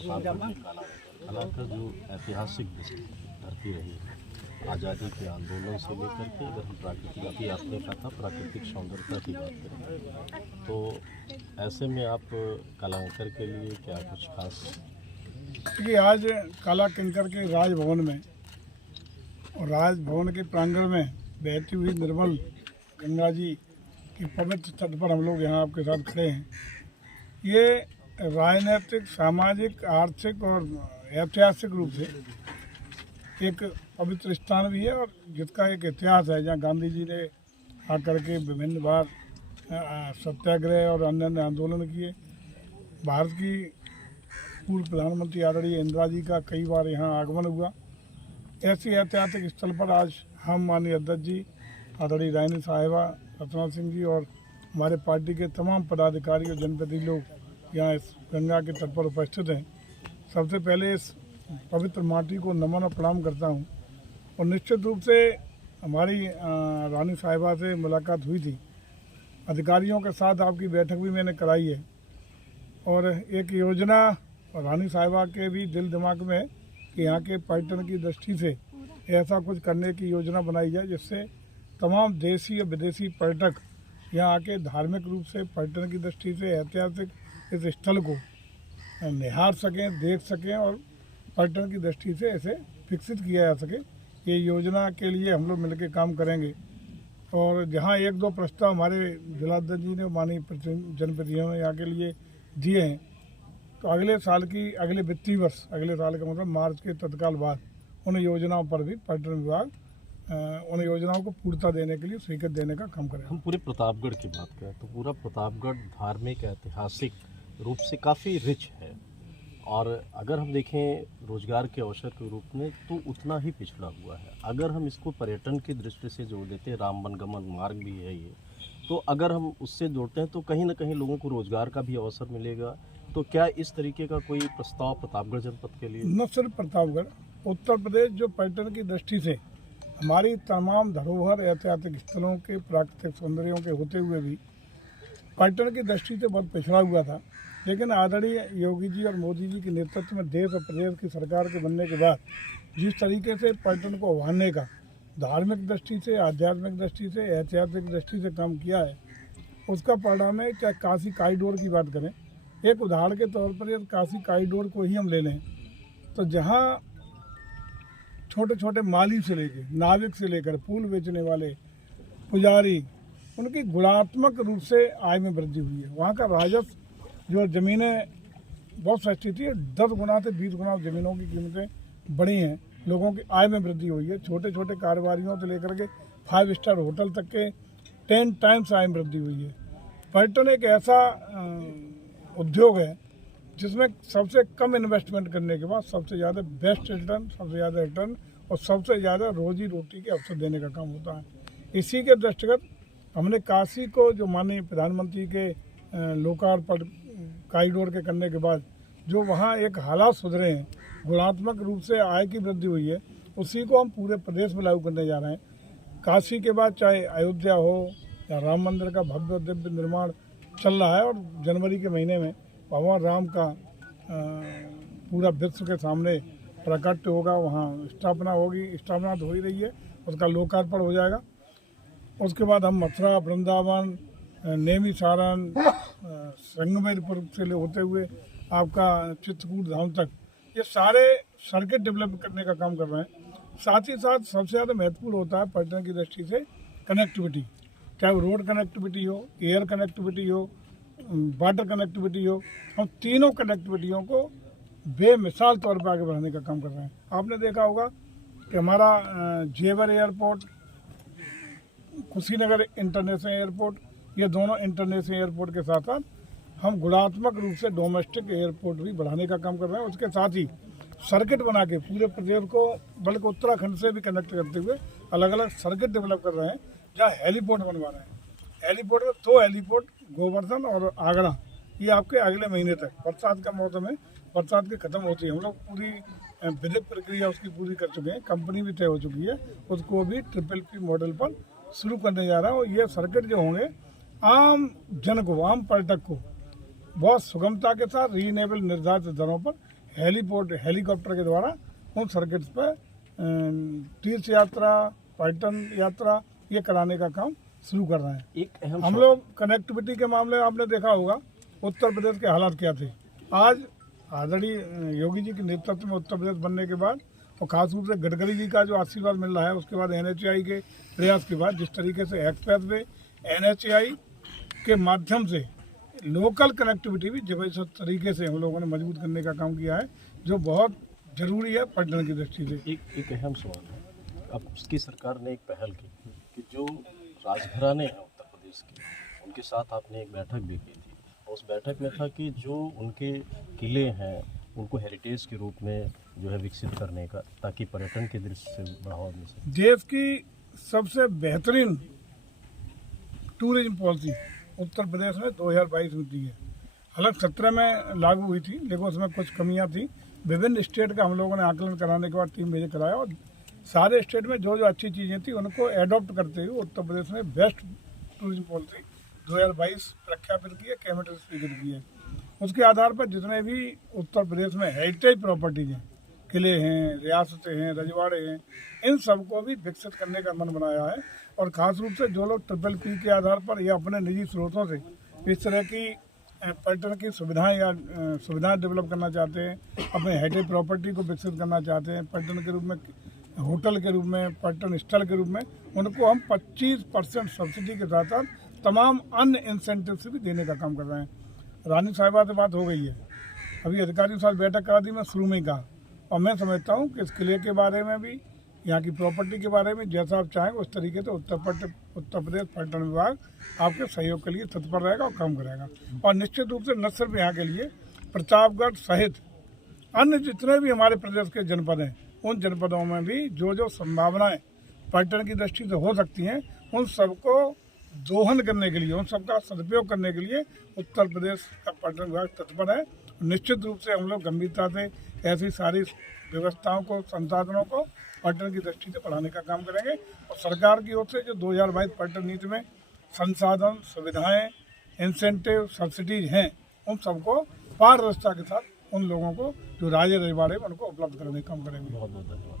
कालांतर जो ऐतिहासिक धरती रही है आज़ादी के आंदोलन से लेकर के, अगर हम प्राकृतिक, अभी आपने कहा था प्राकृतिक सौंदर्यता की बात करें, तो ऐसे में आप कालांतर के लिए क्या कुछ खास? कि आज काला कंकर के राजभवन में और राजभवन के प्रांगण में बहती हुई निर्मल गंगा जी के पवित्र तट पर हम लोग यहाँ आपके साथ खड़े हैं। ये राजनीतिक, सामाजिक, आर्थिक और ऐतिहासिक रूप से एक पवित्र स्थान भी है और जिसका एक इतिहास है, जहाँ गांधी जी ने आकर के विभिन्न बार सत्याग्रह और अन्य आंदोलन किए। भारत की पूर्व प्रधानमंत्री आदरणीय इंदिरा जी का कई बार यहाँ आगमन हुआ। ऐसे ऐतिहासिक स्थल पर आज हम माननीय अध्यक्ष जी, आदरणीय रानी साहिबा सतना सिंह जी और हमारे पार्टी के तमाम पदाधिकारी और जनप्रतिनिधि लोग यहाँ इस गंगा के तट पर उपस्थित हैं। सबसे पहले इस पवित्र माटी को नमन और प्रणाम करता हूँ। और निश्चित रूप से हमारी रानी साहिबा से मुलाकात हुई थी, अधिकारियों के साथ आपकी बैठक भी मैंने कराई है और एक योजना रानी साहिबा के भी दिल दिमाग में है कि यहाँ के पर्यटन की दृष्टि से ऐसा कुछ करने की योजना बनाई जाए जिससे तमाम देशी और विदेशी पर्यटक यहाँ आके धार्मिक रूप से पर्यटन की दृष्टि से ऐतिहासिक इस स्थल को निहार सकें, देख सकें और पर्यटन की दृष्टि से इसे विकसित किया जा सके। ये योजना के लिए हम लोग मिलकर काम करेंगे और जहाँ एक दो प्रस्ताव हमारे जिलाध्यक्ष जी ने माननीय जनप्रतिनिधियों ने यहाँ के लिए दिए हैं, तो अगले साल की, अगले वित्तीय वर्ष, अगले साल का मतलब मार्च के तत्काल बाद उन योजनाओं पर भी पर्यटन विभाग उन योजनाओं को पूर्णता देने के लिए स्वीकृत देने का काम करें। हम पूरे प्रतापगढ़ की बात करें तो पूरा प्रतापगढ़ धार्मिक, ऐतिहासिक रूप से काफ़ी रिच है और अगर हम देखें रोजगार के अवसर के रूप में तो उतना ही पिछड़ा हुआ है। अगर हम इसको पर्यटन की दृष्टि से जोड़ देते हैं, राम वनगमन मार्ग भी है ये, तो अगर हम उससे जोड़ते हैं तो कहीं ना कहीं लोगों को रोजगार का भी अवसर मिलेगा। तो क्या इस तरीके का कोई प्रस्ताव प्रतापगढ़ जनपद के लिए? न सिर्फ प्रतापगढ़, उत्तर प्रदेश जो पर्यटन की दृष्टि से हमारी तमाम धरोहर, ऐतिहासिक स्थलों के, प्राकृतिक सौंदर्यों के होते हुए भी पर्यटन की दृष्टि से बहुत पिछड़ा हुआ था। लेकिन आदरणीय योगी जी और मोदी जी के नेतृत्व में देश और प्रदेश की सरकार के बनने के बाद जिस तरीके से पर्यटन को उभारने का धार्मिक दृष्टि से, आध्यात्मिक दृष्टि से, ऐतिहासिक दृष्टि से काम किया है, उसका परिणाम है। चाहे काशी कॉरिडोर की बात करें, एक उदाहरण के तौर पर यदि काशी कॉरिडोर को ही हम ले लें तो जहाँ छोटे छोटे माली से लेकर, नाविक से लेकर, फूल बेचने वाले, पुजारी, उनकी गुणात्मक रूप से आय में वृद्धि हुई है। वहाँ का राजस्व, जो ज़मीनें बहुत सस्ती थी, 10 गुना से 20 गुना ज़मीनों की कीमतें बढ़ी हैं, लोगों की आय में वृद्धि हुई है। छोटे छोटे कारोबारियों से लेकर के 5 स्टार होटल तक के 10 टाइम्स आय में वृद्धि हुई है। पर्यटन एक ऐसा उद्योग है जिसमें सबसे कम इन्वेस्टमेंट करने के बाद सबसे ज़्यादा बेस्ट रिटर्न, सबसे ज़्यादा रिटर्न और सबसे ज़्यादा रोजी रोटी के अवसर देने का काम होता है। इसी के दृष्टिगत हमने काशी को, जो माननीय प्रधानमंत्री के लोकार्पण कॉरिडोर के करने के बाद जो वहाँ एक हालात सुधरे हैं, गुणात्मक रूप से आय की वृद्धि हुई है, उसी को हम पूरे प्रदेश में लागू करने जा रहे हैं। काशी के बाद चाहे अयोध्या हो या राम मंदिर का भव्य दिव्य निर्माण चल रहा है और जनवरी के महीने में भगवान राम का पूरा विश्व के सामने प्राकट्य होगा, वहाँ स्थापना होगी, स्थापना तो हो ही रही है, उसका लोकार्पण हो जाएगा। उसके बाद हम मथुरा, वृंदावन, नैमिषारण्य, संगमेरपुर से होते हुए आपका चित्रकूट धाम तक ये सारे सर्किट डेवलप करने का काम कर रहे हैं। साथ ही साथ सबसे ज़्यादा महत्वपूर्ण होता है पर्यटन की दृष्टि से कनेक्टिविटी, चाहे वो रोड कनेक्टिविटी हो, एयर कनेक्टिविटी हो, वाटर कनेक्टिविटी हो। हम तीनों कनेक्टिविटियों को बेमिसाल तौर पर आगे बढ़ाने का काम कर रहे हैं। आपने देखा होगा कि हमारा जेवर एयरपोर्ट, कुशीनगर इंटरनेशनल एयरपोर्ट, ये दोनों इंटरनेशनल एयरपोर्ट के साथ साथ हम गुणात्मक रूप से डोमेस्टिक एयरपोर्ट भी बढ़ाने का काम कर रहे हैं। उसके साथ ही सर्किट बना के पूरे प्रदेश को, बल्कि उत्तराखंड से भी कनेक्ट करते हुए अलग अलग सर्किट डेवलप कर रहे हैं, जहाँ हेलीपोर्ट बनवा रहे हैं। हेलीपोर्ट में 2 हेलीपोर्ट, गोवर्धन और आगरा, ये आपके अगले महीने तक, बरसात का मौसम है, बरसात की खत्म होती है, हम लोग पूरी विधिक प्रक्रिया उसकी पूरी कर चुके हैं, कंपनी भी तय हो चुकी है, उसको भी PPP मॉडल पर शुरू करने जा रहा है। और ये सर्किट जो होंगे आम जन को, आम पर्यटक को बहुत सुगमता के साथ रीजनेबल निर्धारित दरों पर हेलीपोर्ट हेलीकॉप्टर के द्वारा उन सर्किट्स पर तीर्थ यात्रा, पर्यटन यात्रा ये कराने का काम शुरू कर रहे हैं। एक अहम हम लोग कनेक्टिविटी के मामले में आपने देखा होगा उत्तर प्रदेश के हालात क्या थे। आज आदरणीय योगी जी के नेतृत्व में उत्तर प्रदेश बनने के बाद और खास रूप से गडकरी जी का जो आशीर्वाद मिल रहा है, उसके बाद NHAI के प्रयास के बाद जिस तरीके से एक्सप्रेस वे NHAI के माध्यम से लोकल कनेक्टिविटी भी जबरदस्त तरीके से हम लोगों ने मजबूत करने का काम किया है, जो बहुत जरूरी है पर्यटन की दृष्टि से। एक अहम सवाल है, अब उसकी सरकार ने एक पहल की कि जो राजघराने हैं उत्तर प्रदेश के, उनके साथ आपने एक बैठक भी की थी। उस बैठक में था कि जो उनके किले हैं उनको हेरिटेज के रूप में जो है विकसित करने का, ताकि पर्यटन के दृष्टि से बढ़ावा मिल सके। देश की सबसे बेहतरीन टूरिज्म पॉलिसी उत्तर प्रदेश में 2022 में दी है। हालांकि 17 में लागू हुई थी, लेकिन उसमें कुछ कमियां थी। विभिन्न स्टेट का हम लोगों ने आकलन कराने के बाद 3 बजे कराया और सारे स्टेट में जो जो अच्छी चीज़ें थी उनको एडॉप्ट करते हुए उत्तर प्रदेश में बेस्ट टूरिज्म पॉलिसी 2022 प्रख्यापित की है, कैबिनेट ने स्वीकृत की है। उसके आधार पर जितने भी उत्तर प्रदेश में हेरिटेज प्रॉपर्टीज हैं, किले हैं, रियासतें हैं, रजवाड़े हैं, इन सबको भी विकसित करने का मन बनाया है। और ख़ास रूप से जो लोग PPP के आधार पर या अपने निजी स्रोतों से इस तरह की पर्यटन की सुविधाएं डेवलप करना चाहते हैं, अपने हेरिटेज प्रॉपर्टी को विकसित करना चाहते हैं, पर्यटन के रूप में, होटल के रूप में, पर्यटन स्थल के रूप में, उनको हम 25% सब्सिडी के साथ साथ तमाम अन्य इंसेंटिव से भी देने का काम कर रहे हैं। रानी साहिबा से बात हो गई है, अभी अधिकारियों के साथ बैठक करा दी मैं शुरू में ही कहा, और मैं समझता हूँ कि इस किले के बारे में भी, यहाँ की प्रॉपर्टी के बारे में जैसा आप चाहें उस तरीके से उत्तर प्रदेश पर्यटन विभाग आपके सहयोग के लिए तत्पर रहेगा और काम करेगा। और निश्चित रूप से न सिर्फ यहाँ के लिए, प्रतापगढ़ सहित अन्य जितने भी हमारे प्रदेश के जनपद हैं, उन जनपदों में भी जो जो संभावनाएं पर्यटन की दृष्टि से हो सकती हैं, उन सबको दोहन करने के लिए, उन सबका सदुपयोग करने के लिए उत्तर प्रदेश का पर्यटन विभाग तत्पर है। निश्चित रूप से हम लोग गंभीरता से ऐसी सारी व्यवस्थाओं को, संसाधनों को पर्यटन की दृष्टि से बढ़ाने का काम करेंगे। और सरकार की ओर से जो 2022 पर्यटन नीति में संसाधन, सुविधाएं, इंसेंटिव, सब्सिडीज हैं, उन सबको पारदर्शिता के साथ उन लोगों को जो राज्य रजवाड़े उनको उपलब्ध करने का काम करेंगे। बहुत बहुत धन्यवाद।